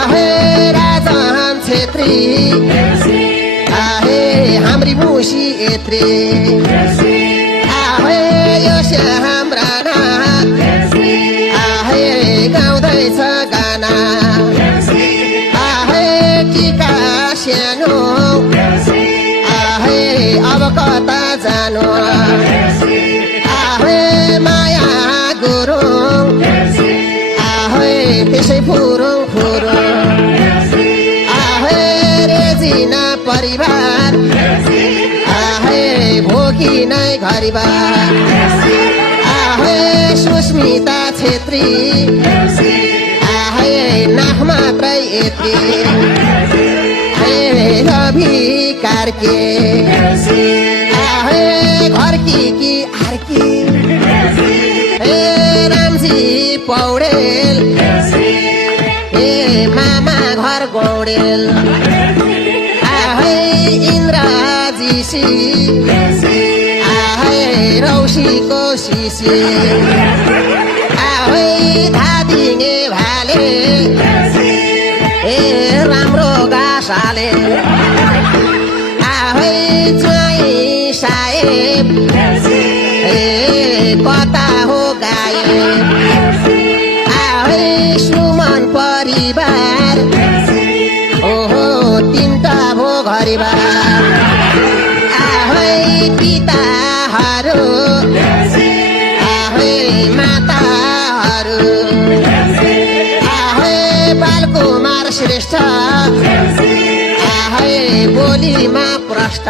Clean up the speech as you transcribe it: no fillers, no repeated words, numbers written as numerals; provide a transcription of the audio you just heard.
आहे राजहन छेत्री आहे हाम्री मुसी एत्रे आहे यस हाम्रा आहे गाउँदैछ गाना आहे टिका सानो आहे अब कता जानु आहे माया गुरुङ आहे त्यसै फुरुङ फुरुङ आहे रेजिना परिवार आहे भोगी नै घरिबार आहे सुस्मिता छेत्री आहे नाक मात्रै यति रवि कार्के आहे घरकी कि आर्की रामजी पौडेल मामा घर गौडेल आहे इन्द्रजीसी आहे रौसीको सिसी आहे धादिङे भाले राम्रो गासाले आहे ज्वाइँ साहेब कता हो गायब आहे सुमन परिवार ओहो तिनटा भो घरिबार आहे पिताहरू आहे माताहरू आहे बालकुमार श्रेष्ठ आहे बोलीमा प्रष्ट